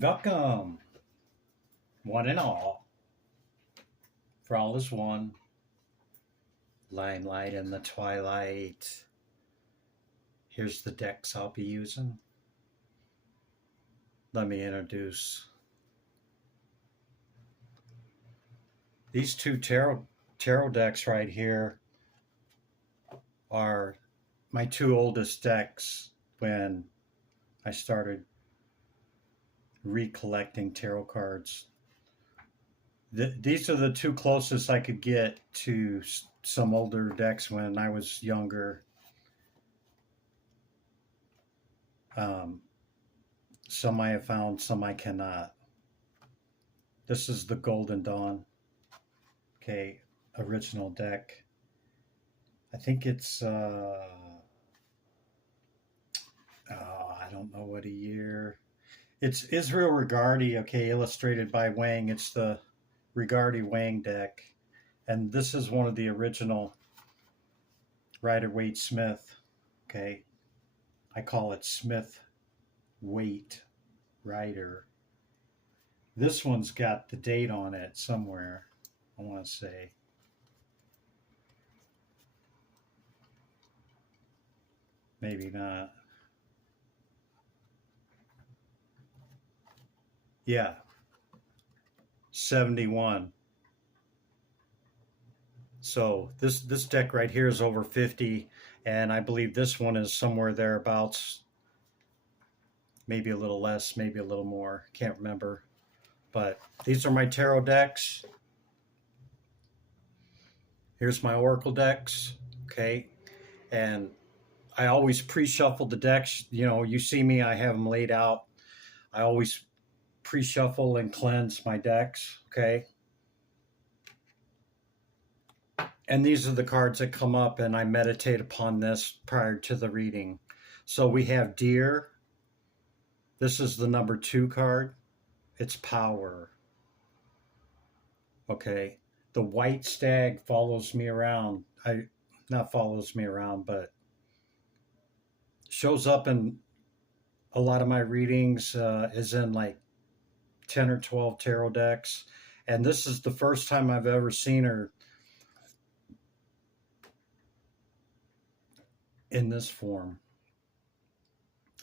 Welcome, one and all, for all is one. Limelight in the twilight. Here's the decks I'll be using. Let me introduce these two tarot decks right here. Are my two oldest decks when I started recollecting tarot cards. These are the two closest I could get to some older decks when I was younger. Some I have found, some I cannot. This is the Golden Dawn, okay, original deck. I think it's, I don't know what a year. It's Israel Regardie, okay, illustrated by Wang. It's the Regardie Wang deck. And this is one of the original Rider-Waite-Smith, okay. I call it Smith-Waite Rider. This one's got the date on it somewhere, I want to say. Maybe not. Yeah, 71. So this deck right here is over 50, and I believe this one is somewhere thereabouts. Maybe a little less, maybe a little more. Can't remember. But these are my tarot decks. Here's my oracle decks, okay? And I always pre-shuffle the decks. You know, you see me, I have them laid out. I always pre-shuffle and cleanse my decks, okay? And these are the cards that come up, and I meditate upon this prior to the reading. So we have Deer. This is the number 2 card. It's power. Okay. The white stag follows me around. Not follows me around, but shows up in a lot of my readings, is in like 10 or 12 tarot decks. And this is the first time I've ever seen her in this form,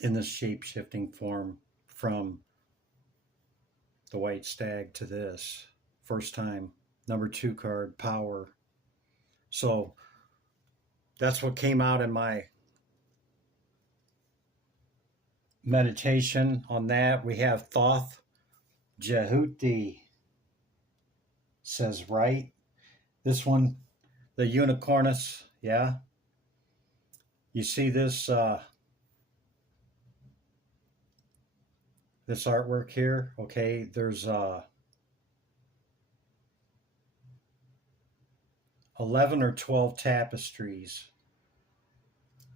in this shape-shifting form, from the white stag to this. First time. Number 2 card, power. So that's what came out in my meditation on that. We have Thoth Jehuti says right. This one, the unicornus, yeah. You see this this artwork here, okay? There's 11 or 12 tapestries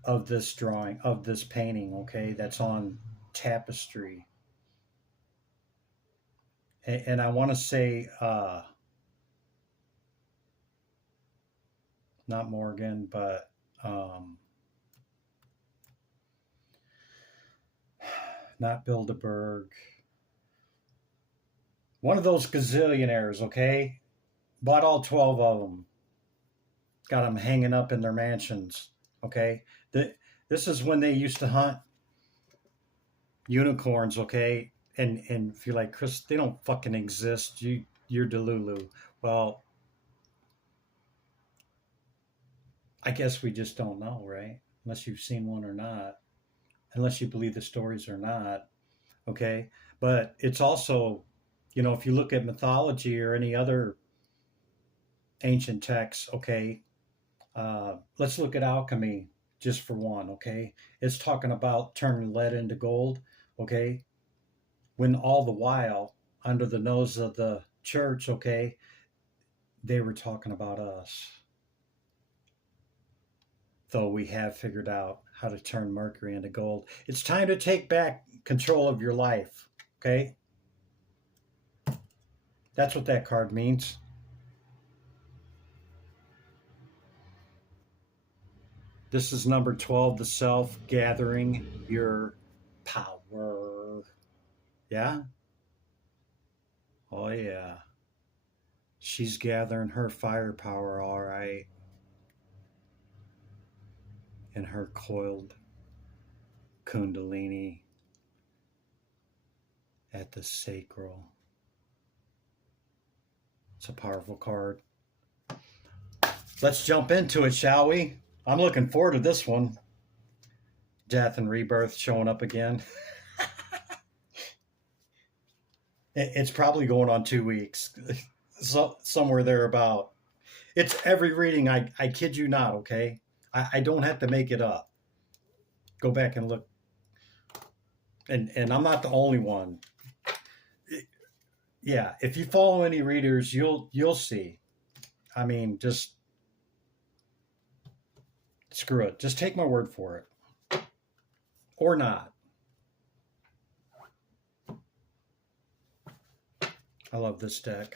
of this drawing, of this painting, okay? That's on tapestry. And I want to say, not Morgan, but not Bilderberg. One of those gazillionaires, okay? Bought all 12 of them. Got them hanging up in their mansions, okay? This is when they used to hunt unicorns, okay? And if you're like, Chris, they don't fucking exist. You're Delulu. Well, I guess we just don't know, right? Unless you've seen one or not. Unless you believe the stories or not, okay? But it's also, you know, if you look at mythology or any other ancient texts, okay, let's look at alchemy just for one, okay? It's talking about turning lead into gold, okay? When all the while, under the nose of the church, okay, they were talking about us. Though we have figured out how to turn mercury into gold. It's time to take back control of your life, okay? That's what that card means. This is number 12, the self, gathering your power. Yeah? Oh, yeah. She's gathering her firepower, all right, in her coiled kundalini at the sacral. It's a powerful card. Let's jump into it, shall we? I'm looking forward to this one. Death and rebirth showing up again. It's probably going on 2 weeks. So, somewhere thereabout. It's every reading. I kid you not, okay? I don't have to make it up. Go back and look. And I'm not the only one. Yeah, if you follow any readers, you'll see. I mean, just screw it. Just take my word for it. Or not. I love this deck.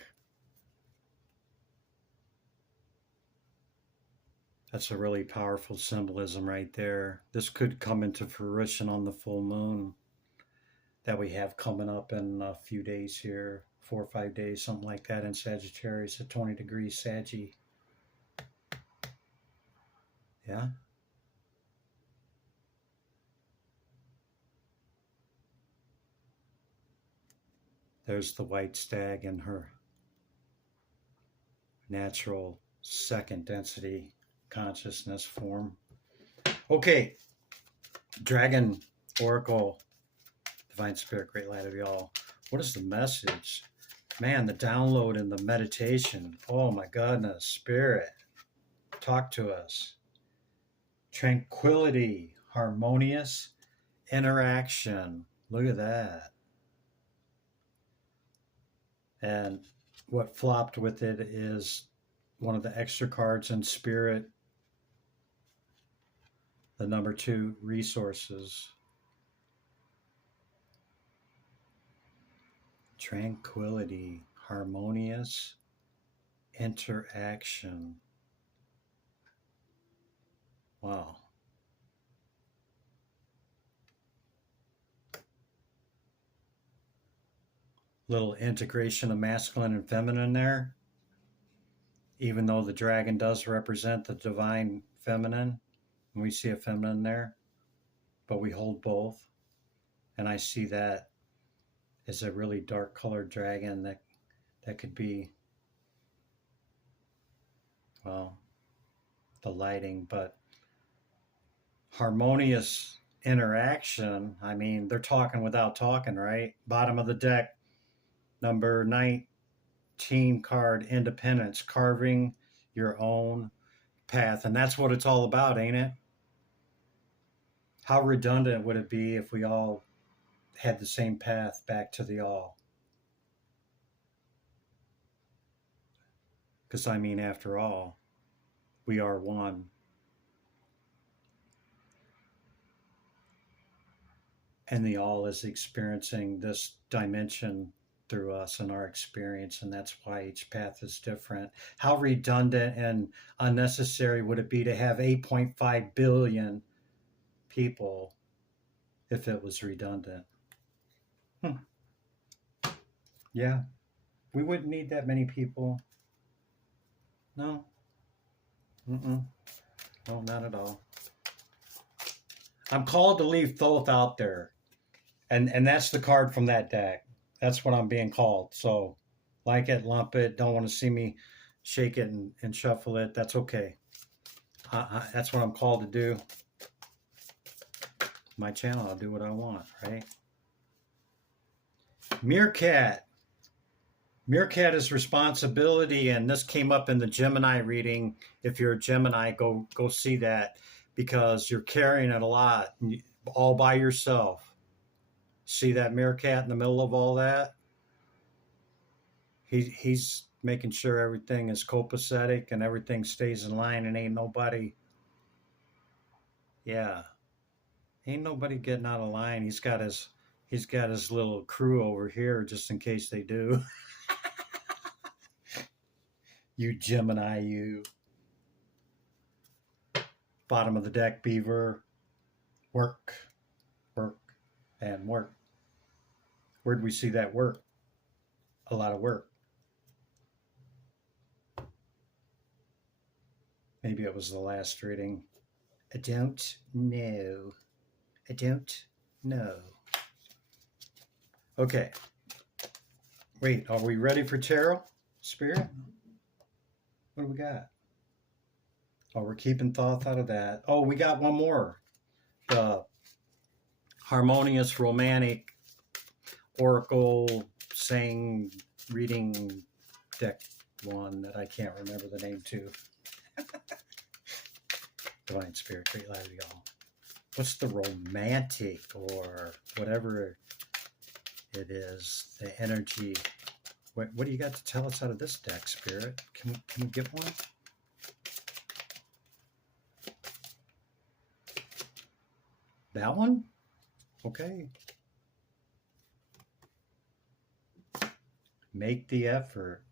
That's a really powerful symbolism right there. This could come into fruition on the full moon that we have coming up in a few days here, 4 or 5 days, something like that in Sagittarius at 20 degrees Saggy. Yeah. There's the white stag in her natural second density consciousness form. Okay, Dragon Oracle, Divine Spirit, Great Light of Y'all. What is the message? Man, the download and the meditation. Oh my goodness, Spirit, talk to us. Tranquility, harmonious interaction. Look at that. And what flopped with it is one of the extra cards in Spirit, the number 2, resources. Tranquility, harmonious interaction. Wow. Little integration of masculine and feminine there. Even though the dragon does represent the divine feminine, and we see a feminine there, but we hold both. And I see that as a really dark colored dragon that could be, well, the lighting, but harmonious interaction. I mean, they're talking without talking, right? Bottom of the deck, number 19 card, Independence, carving your own path. And that's what it's all about, ain't it? How redundant would it be if we all had the same path back to the all? Because, I mean, after all, we are one. And the all is experiencing this dimension through us and our experience, and that's why each path is different. How redundant and unnecessary would it be to have 8.5 billion people if it was redundant? Yeah, we wouldn't need that many people. No. No, not at all. I'm called to leave Thoth out there. And that's the card from that deck. That's what I'm being called. So like it, lump it, don't want to see me shake it and shuffle it. That's okay. That's what I'm called to do. My channel, I'll do what I want, right? Meerkat. Meerkat is responsibility, and this came up in the Gemini reading. If you're a Gemini, go see that, because you're carrying it a lot, all by yourself. See that meerkat in the middle of all that? He's making sure everything is copacetic and everything stays in line, and ain't nobody getting out of line. He's got his little crew over here just in case they do. You Gemini, you. Bottom of the deck, Beaver. Work, and work. Where'd we see that work? a lot of work. Maybe it was the last reading. I don't know. I don't know. Okay. Wait, are we ready for tarot, Spirit? What do we got? Oh, we're keeping thought out of that. Oh, we got one more. The harmonious, romantic, oracle, saying, reading deck one that I can't remember the name to. Divine Spirit, great light of y'all. What's the romantic or whatever it is, the energy? What do you got to tell us out of this deck, Spirit? Can we get one? That one? Okay. Make the effort.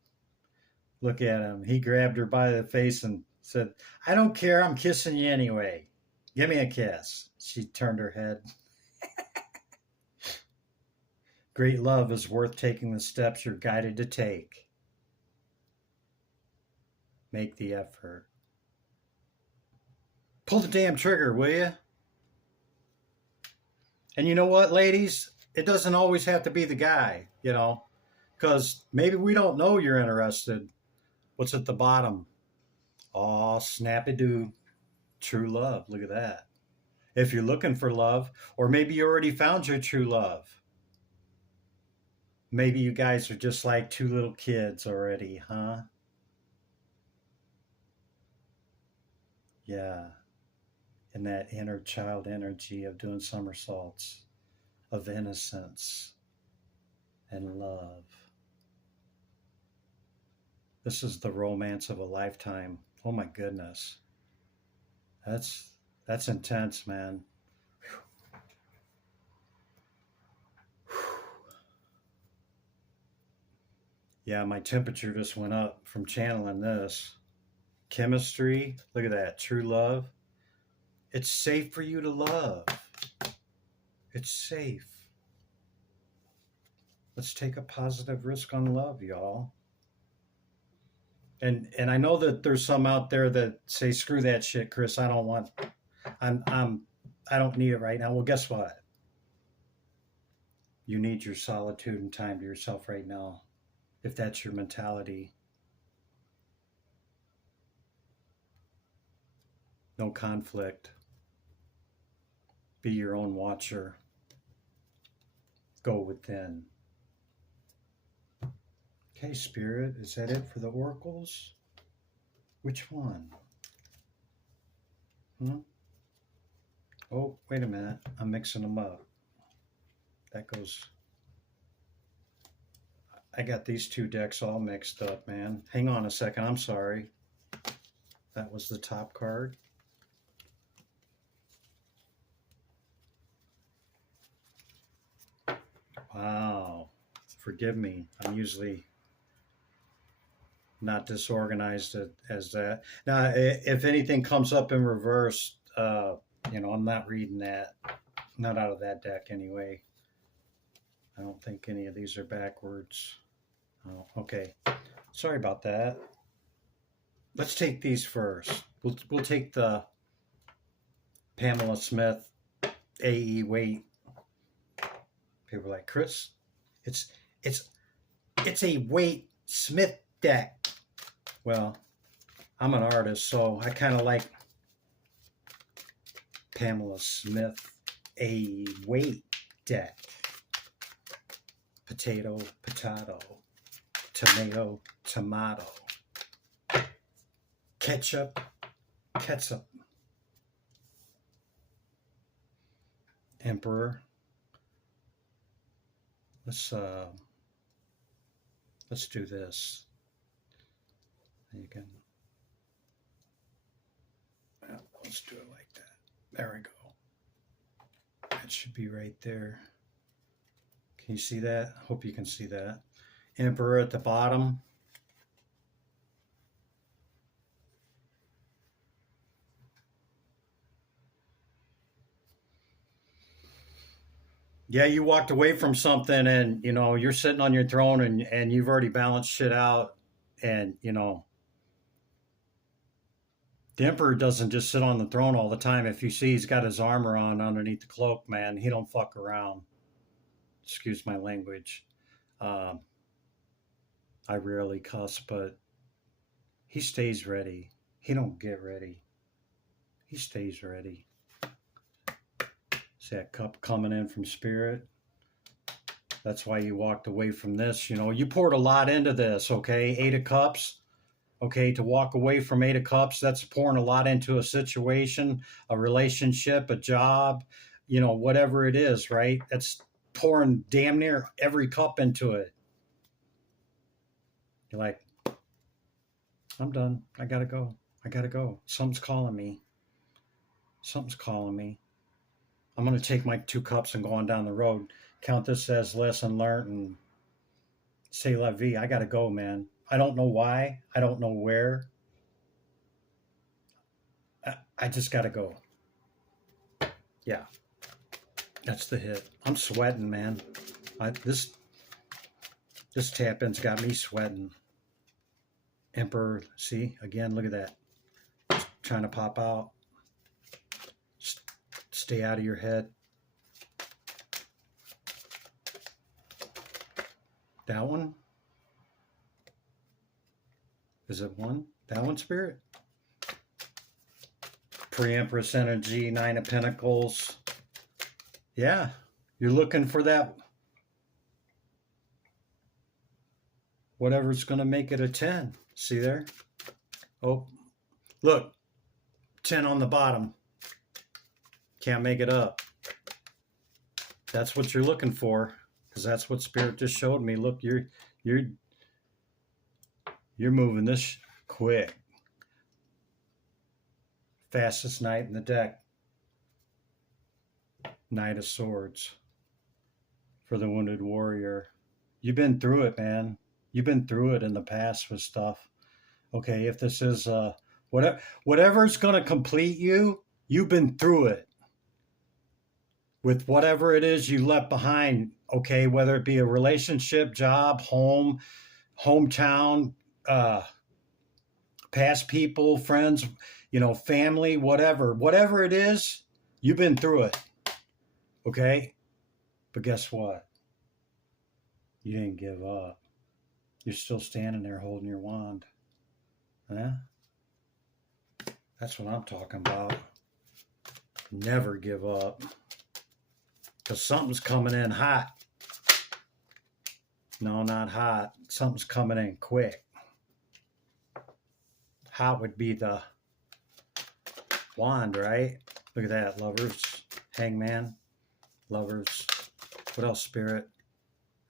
Look at him. He grabbed her by the face and said, I don't care. I'm kissing you anyway. Give me a kiss. She turned her head. Great love is worth taking the steps you're guided to take. Make the effort. Pull the damn trigger, will you? And you know what, ladies? It doesn't always have to be the guy, you know, because maybe we don't know you're interested. What's at the bottom? Oh, snappy-doo. True love. Look at that. If you're looking for love, or maybe you already found your true love. Maybe you guys are just like two little kids already, huh? Yeah. And that inner child energy of doing somersaults, of innocence and love. This is the romance of a lifetime. Oh my goodness. That's intense, man. Yeah, my temperature just went up from channeling this. Chemistry, look at that, true love. It's safe for you to love. It's safe. Let's take a positive risk on love, y'all. And I know that there's some out there that say, screw that shit, Chris. I don't need it right now. Well, guess what? You need your solitude and time to yourself right now, if that's your mentality. No conflict. Be your own watcher. Go within. Okay, Spirit, is that it for the oracles? Which one? Oh, wait a minute. I'm mixing them up. That goes... I got these two decks all mixed up, man. Hang on a second. I'm sorry. That was the top card. Wow. Forgive me. I'm usually not disorganized as that. Now, if anything comes up in reverse, I'm not reading that. Not out of that deck anyway. I don't think any of these are backwards. Oh, okay. Sorry about that. Let's take these first. We'll take the Pamela Smith AE weight. People are like, Chris, it's a Wade Smith deck. Well, I'm an artist, so I kind of like Pamela Smith a weight deck. Potato, potato, tomato, tomato, ketchup, ketchup, emperor. Let's do this. You can, let's do it like that. There we go. That should be right there. Can you see that? Hope you can see that. Emperor at the bottom. Yeah, you walked away from something and, you're sitting on your throne and you've already balanced shit out. And, the emperor doesn't just sit on the throne all the time. If you see he's got his armor on underneath the cloak, man, he don't fuck around. Excuse my language. Um, I rarely cuss, but he stays ready. He don't get ready. He stays ready. See that cup coming in from spirit? That's why you walked away from this. You poured a lot into this, okay? 8 of Cups. Okay, to walk away from 8 of Cups, that's pouring a lot into a situation, a relationship, a job, whatever it is, right? That's pouring damn near every cup into it. You're like, I'm done. I gotta go. I gotta go. Something's calling me. Something's calling me. I'm gonna take my 2 cups and go on down the road. Count this as lesson learned and say la vie. I gotta go, man. I don't know why. I don't know where. I just gotta go. Yeah, that's the hit. I'm sweating, man. This tap-in's got me sweating. Emperor, see? Again, look at that. Trying to pop out. Stay out of your head. That one? Is it one? That one, Spirit? Pre-Empress energy, 9 of Pentacles. Yeah, you're looking for that. Whatever's going to make it a 10. See there? Oh, look. 10 on the bottom. Can't make it up. That's what you're looking for, because that's what Spirit just showed me. Look, you're moving this quick. Fastest knight in the deck. Knight of Swords for the Wounded Warrior. You've been through it, man. You've been through it in the past with stuff. Okay, if this is whatever's going to complete you, you've been through it. With whatever it is you left behind, okay, whether it be a relationship, job, home, hometown, past people, friends, family, whatever it is, you've been through it. Okay? But guess what? You didn't give up. You're still standing there holding your wand. Yeah? That's what I'm talking about. Never give up. Because something's coming in hot. No, not hot. Something's coming in quick. Hot would be the wand, right? Look at that. Lovers, Hangman, Lovers. What else, Spirit?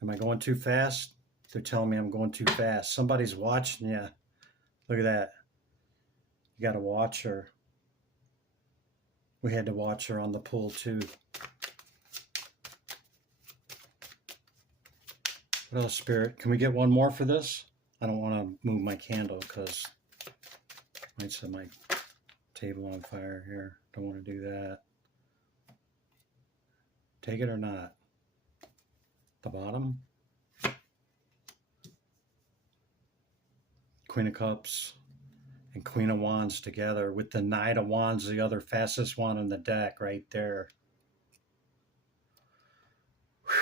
Am I going too fast? They're telling me I'm going too fast. Somebody's watching you. Look at that. You got to watch her. We had to watch her on the pool too. What else, Spirit? Can we get one more for this? I don't want to move my candle because I might set my table on fire here. Don't want to do that. Take it or not? The bottom? Queen of Cups and Queen of Wands together with the Knight of Wands, the other fastest one in the deck right there. Whew.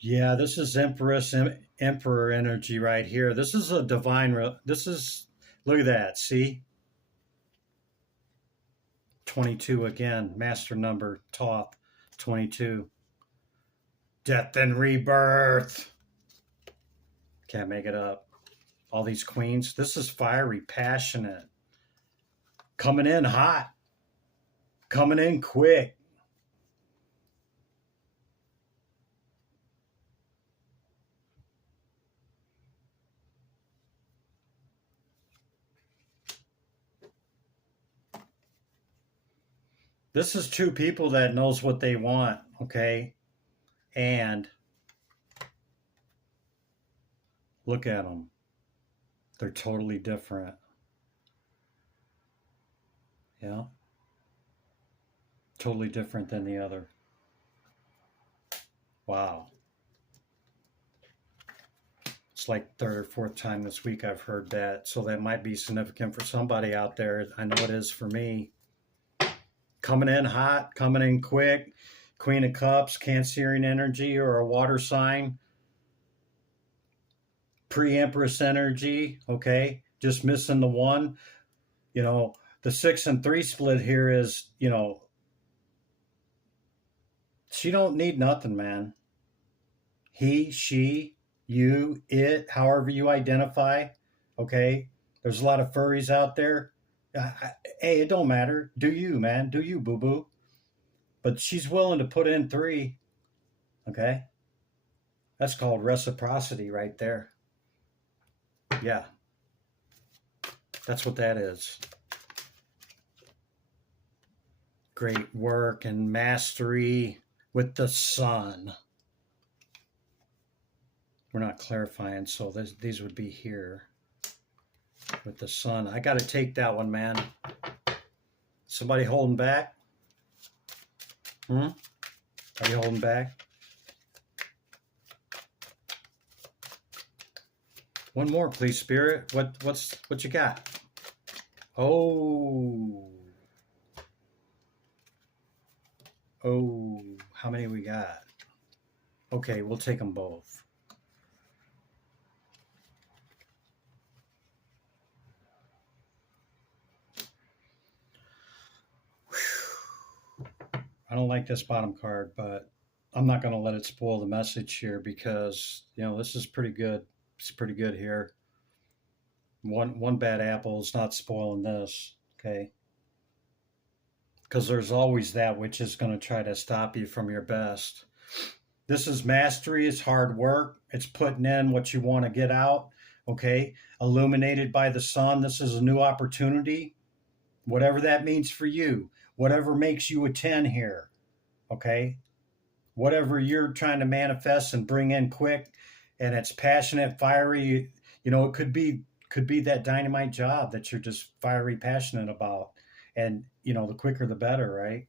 Yeah, this is Emperor energy right here. This is a divine, look at that, see? 22 again, master number, Thoth, 22. Death and rebirth. Can't make it up. All these queens. This is fiery, passionate. Coming in hot. Coming in quick. This is 2 people that knows what they want, okay? And look at them. They're totally different. Yeah. Totally different than the other. Wow. It's like third or fourth time this week I've heard that. So that might be significant for somebody out there. I know it is for me. Coming in hot, coming in quick. Queen of Cups, Cancerian energy or a water sign. Pre-Empress energy, okay? Just missing the one. You know, the 6 and 3 split here is, she don't need nothing, man. He, she, you, it, however you identify, okay? There's a lot of furries out there. Hey, it don't matter. Do you, man? Do you, boo boo? But she's willing to put in 3, okay? That's called reciprocity right there. Yeah, that's what that is. Great work and mastery with the sun. We're not clarifying, so these would be here with the sun. I got to take that one, man. Somebody holding back? Are you holding back? One more, please, Spirit. What you got? Oh, how many we got? Okay, we'll take them both. I don't like this bottom card, but I'm not going to let it spoil the message here because, this is pretty good. It's pretty good here. One bad apple is not spoiling this, okay? Because there's always that which is going to try to stop you from your best. This is mastery. It's hard work. It's putting in what you want to get out, okay? Illuminated by the sun. This is a new opportunity. Whatever that means for you. Whatever makes you a 10 here, okay? Whatever you're trying to manifest and bring in quick, and it's passionate, fiery, it could be that dynamite job that you're just fiery passionate about. And, the quicker the better, right?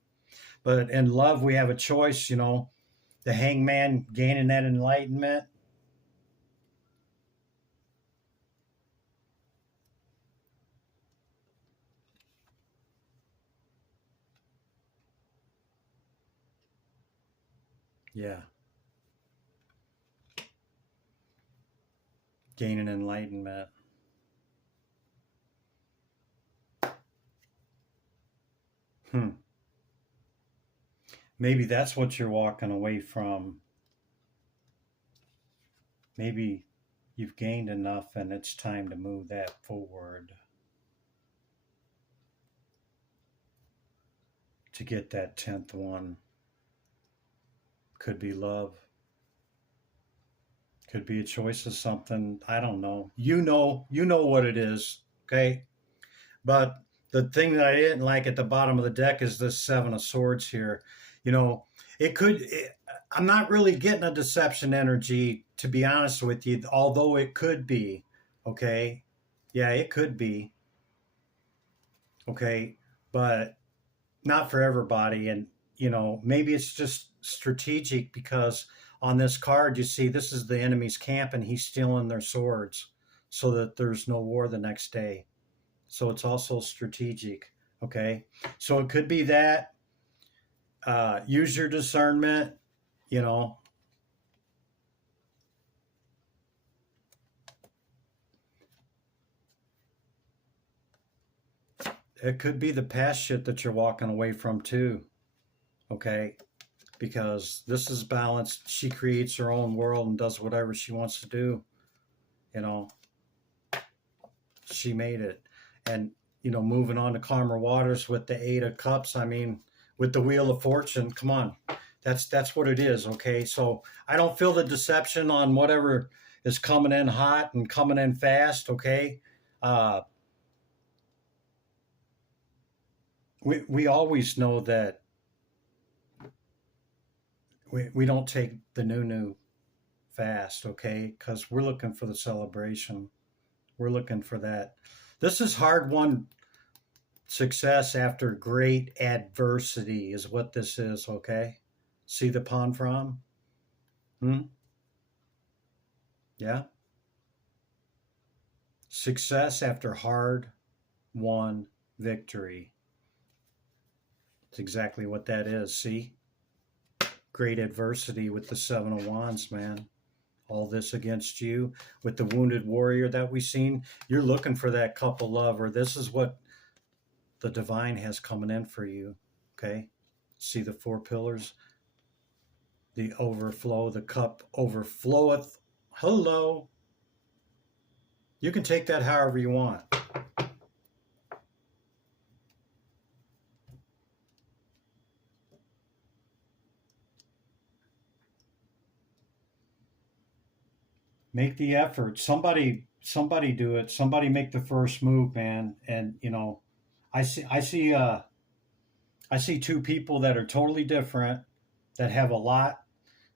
But in love, we have a choice, the hangman gaining that enlightenment. Yeah. Gaining enlightenment. Maybe that's what you're walking away from. Maybe you've gained enough and it's time to move that forward to get that 10th one. Could be love. Could be a choice of something. I don't know. You know what it is, okay? But the thing that I didn't like at the bottom of the deck is this 7 of Swords here. I'm not really getting a deception energy, to be honest with you, although it could be, okay? Yeah, it could be, okay? But not for everybody. And, maybe it's just strategic because on this card, you see, this is the enemy's camp and he's stealing their swords so that there's no war the next day. So it's also strategic, okay? So it could be that. Use your discernment, It could be the past shit that you're walking away from too, okay? Because this is balanced. She creates her own world and does whatever she wants to do, She made it. And, moving on to calmer waters with the 8 of Cups, with the Wheel of Fortune, come on. That's what it is, okay? So I don't feel the deception on whatever is coming in hot and coming in fast, okay? We always know that we don't take the new fast, okay? Because we're looking for the celebration. We're looking for that. This is hard-won success after great adversity is what this is, okay? See the pawn from? Hmm? Yeah. Success after hard won victory. It's exactly what that is. See? Great adversity with the Seven of Wands, man. All this against you with the wounded warrior that we've seen. You're looking for that couple love, or this is what the divine has coming in for you. Okay? See the four pillars? The overflow, the cup overfloweth. Hello. You can take that however you want. Make the effort. Somebody do it. Somebody make the first move, man. And I see two people that are totally different, that have a lot,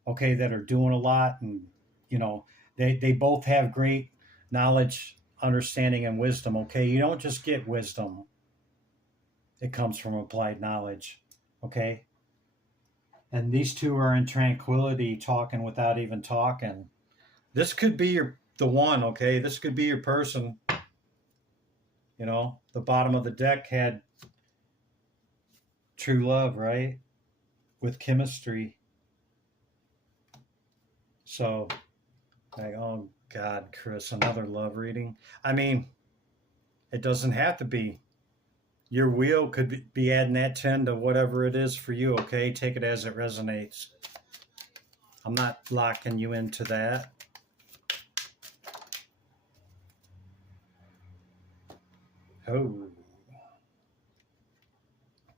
okay, that are doing a lot, and you know, they both have great knowledge, understanding, and wisdom. Okay, you don't just get wisdom; it comes from applied knowledge. Okay, and these two are in tranquility, talking without even talking. This could be the one. Okay, this could be your person. The bottom of the deck had true love, right? With chemistry. So, like, oh God, Chris, another love reading. I mean, it doesn't have to be. Your wheel could be adding that 10 to whatever it is for you, okay? Take it as it resonates. I'm not locking you into that. Oh,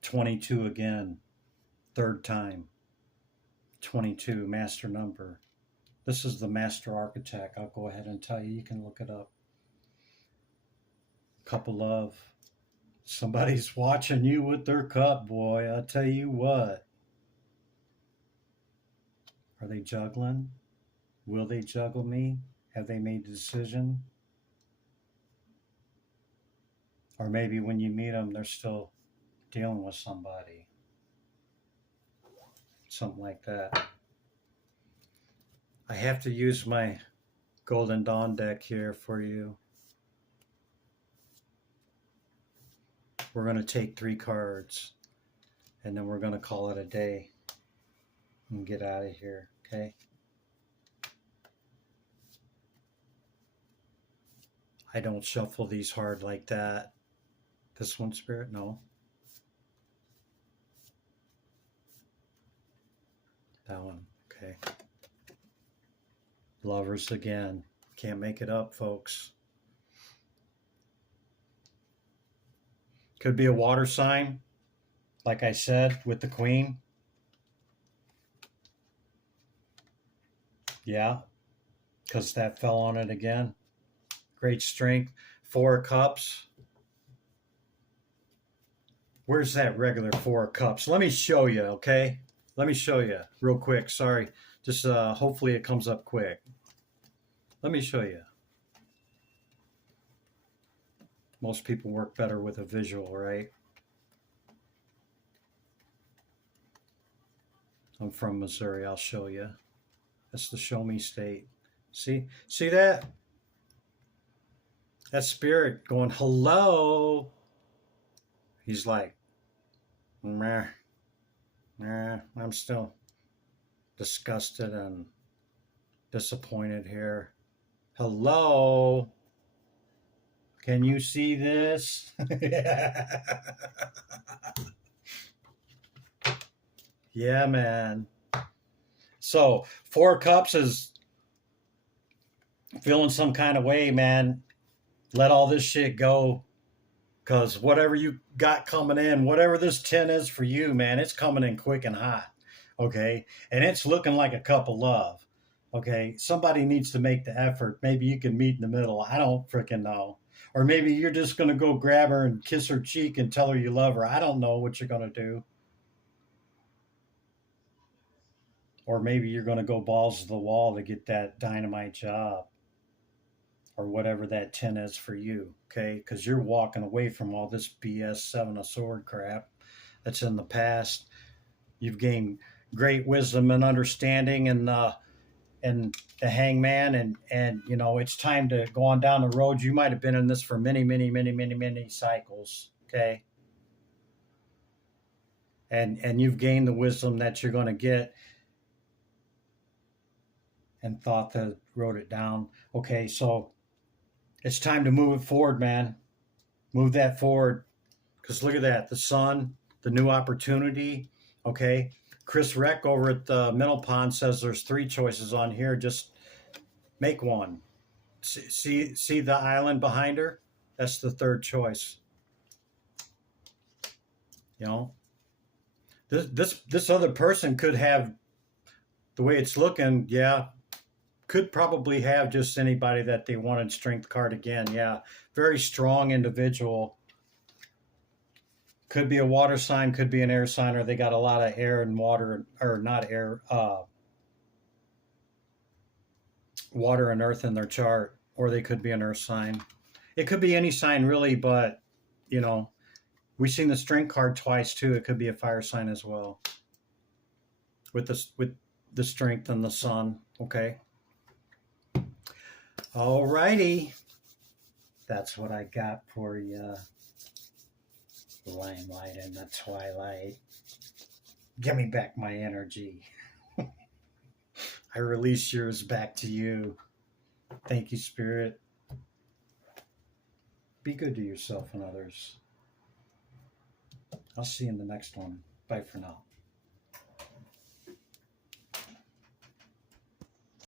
22 again. Third time. 22, master number. This is the master architect. I'll go ahead and tell you. You can look it up. Cup of love. Somebody's watching you with their cup, boy. I tell you what. Are they juggling? Will they juggle me? Have they made the decision? Or maybe when you meet them, they're still dealing with somebody. Something like that. I have to use my Golden Dawn deck here for you. We're going to take 3 cards, and then we're going to call it a day and get out of here, okay? I don't shuffle these hard like that. This one, Spirit? No. That one, okay. Lovers again. Can't make it up, folks. Could be a water sign, like I said, with the Queen. Yeah, because that fell on it again. Great strength. 4 cups. Where's that regular 4 cups? Let me show you, okay? Let me show you real quick. Sorry. Just hopefully it comes up quick. Let me show you. Most people work better with a visual, right? I'm from Missouri. I'll show you. That's the show me state. See that? That spirit going, hello. He's like, meh, I'm still disgusted and disappointed here. Hello. Can you see this? Yeah, man. So 4 cups is feeling some kind of way, man. Let all this shit go. Because whatever you got coming in, whatever this 10 is for you, man, it's coming in quick and hot. Okay. And it's looking like a cup of love. Okay. Somebody needs to make the effort. Maybe you can meet in the middle. I don't freaking know. Or maybe you're just going to go grab her and kiss her cheek and tell her you love her. I don't know what you're going to do. Or maybe you're going to go balls to the wall to get that dynamite job or whatever that 10 is for you, okay? Because you're walking away from all this BS 7 of sword crap that's in the past. You've gained great wisdom and understanding, and and the hangman, and you know, it's time to go on down the road. You might have been in this for many, many, many, many, many cycles. Okay. And you've gained the wisdom that you're going to get, and thought that wrote it down. Okay, so it's time to move it forward, man. Move that forward. Because look at that, the sun, the new opportunity. Okay. Chris Reck over at the Middle Pond says there's 3 choices on here. Just make one. See the island behind her? That's the 3rd choice. You know, this other person could have, the way it's looking, yeah, could probably have just anybody that they wanted. Strength card again. Yeah, very strong individual. Could be a water sign, could be an air sign, or they got a lot of air and water, or not air, water and earth in their chart, or they could be an earth sign. It could be any sign really, but you know, we've seen the strength card twice too. It could be a fire sign as well, with the strength and the sun. Okay. All righty. That's what I got for you. The limelight and the twilight. Give me back my energy. I release yours back to you. Thank you, Spirit. Be good to yourself and others. I'll see you in the next one. Bye for now.